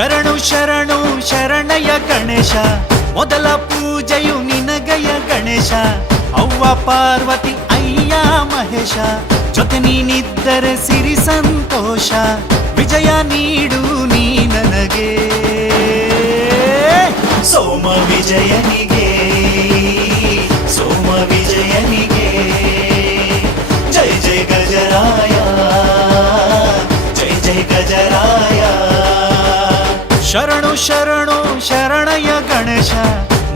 ಶರಣು ಶರಣು ಶರಣಯ್ಯ ಗಣೇಶ, ಮೊದಲ ಪೂಜೆಯು ನಿನಗಯ್ಯ ಗಣೇಶ. ಅವ್ವ ಪಾರ್ವತಿ ಅಯ್ಯ ಮಹೇಶ, ಜೊತೆ ನೀನಿದ್ದರೆ ಸಿರಿ ಸಂತೋಷ. ವಿಜಯ ನೀಡು ನೀ ನನಗೆ, ಸೋಮ ವಿಜಯನಿಗೆ, ಸೋಮ ವಿಜಯನಿಗೆ. ಜೈ ಜೈ ಗಜರಾಯ, ಜೈ ಜೈ ಗಜರಾಯ. ಶರಣು ಶರಣು ಶರಣಯ್ಯ ಗಣೇಶ,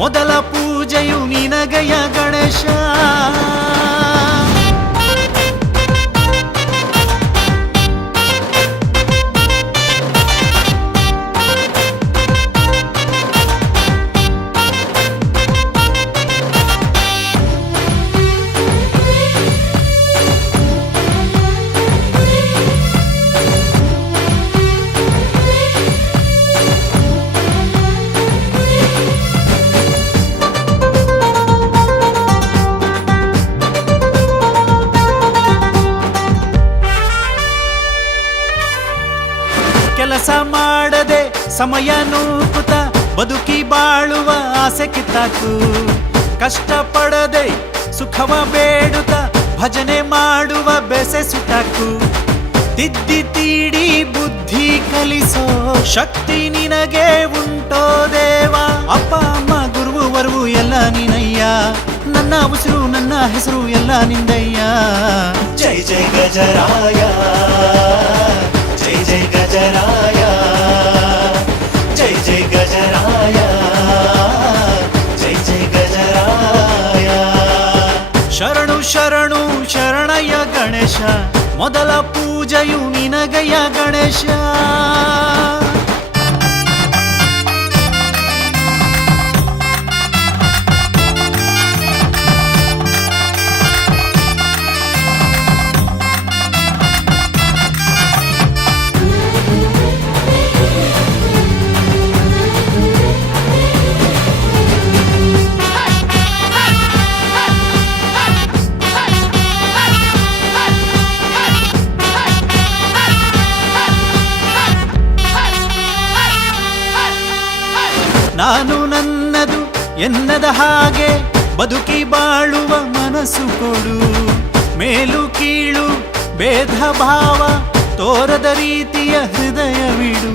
ಮೊದಲ ಪೂಜೆಯು ನಿನಗಯ್ಯ ಗಣೇಶ. ಕೆಲಸ ಮಾಡದೆ ಸಮಯ ನೂಕುತ ಬದುಕಿ ಬಾಳುವ ಆಸೆ ಕಿತ್ತಾಕು. ಕಷ್ಟಪಡದೆ ಸುಖವ ಬೇಡುತ್ತ ಭಜನೆ ಮಾಡುವ ಬೆಸೆ ಸುಟ್ಟಾಕು. ತಿದ್ದಿ ತೀಡಿ ಬುದ್ಧಿ ಕಲಿಸೋ ಶಕ್ತಿ ನಿನಗೆ ಉಂಟೋ ದೇವ. ಅಪ್ಪ ಅಮ್ಮ ಗುರುವು ವರುವು ಎಲ್ಲ ನಿನಯ್ಯ, ನನ್ನ ಉಸಿರು ನನ್ನ ಹೆಸರು ಎಲ್ಲ ನಿಂದಯ್ಯ. ಜೈ ಜೈ ಗಜರಾಯ, ಜೈ ಜೈ ಗಜರಾಯ, ಜೈ ಜೈ ಗಜರಾಯ, ಜೈ ಜೈ ಗಜರಾಯ. ಶರಣು ಶರಣು ಶರಣಯ್ಯ ಗಣೇಶ, ಮೊದಲ ಪೂಜೆಯು ನಿನಗಯ್ಯ ಗಣೇಶ. ನಾನು ನನ್ನದು ಎನ್ನದ ಹಾಗೆ ಬದುಕಿ ಬಾಳುವ ಮನಸ್ಸು ಕೊಡು. ಮೇಲು ಕೀಳು ಭೇದ ಭಾವ ತೋರದ ರೀತಿಯ ಹೃದಯವಿಡು.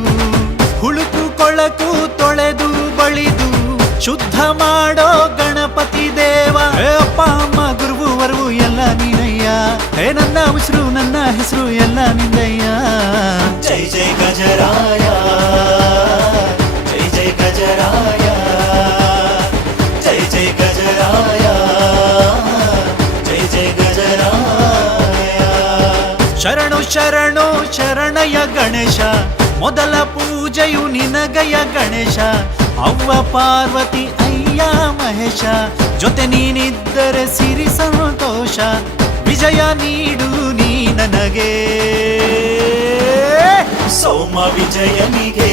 ಹುಳುಕು ಕೊಳಕು ತೊಳೆದು ಬಳಿದು ಶುದ್ಧ ಮಾಡೋ ಗಣಪತಿ ದೇವ. ಅಪ್ಪ ಅಮ್ಮ ಗುರುವು ವರುವು ಎಲ್ಲ ನೀನಯ್ಯ, ನನ್ನ ಉಸಿರು ನನ್ನ ಹೆಸರು ಎಲ್ಲ ನಿಂದಯ್ಯ. ಜೈ ಜೈ ಗಜರಾಯ, ಜೈ ಜೈ ಗಜರಾಯ, ಜೈ ಜೈ ಗಜರಾಯ, ಜೈ ಜೈ ಗಜರಾಯ. ಶರಣು ಶರಣು ಶರಣಯ್ಯ ಗಣೇಶ, ಮೊದಲ ಪೂಜೆಯು ನಿನಗಯ್ಯ ಗಣೇಶ. ಅವ್ವ ಪಾರ್ವತಿ ಅಯ್ಯ ಮಹೇಶ, ಜೊತೆ ನೀನಿದ್ದರೆ ಸಿರಿ ಸಂತೋಷ. ವಿಜಯ ನೀಡು ನೀ ನನಗೆ, ಸೋಮ ವಿಜಯನಿಗೆ,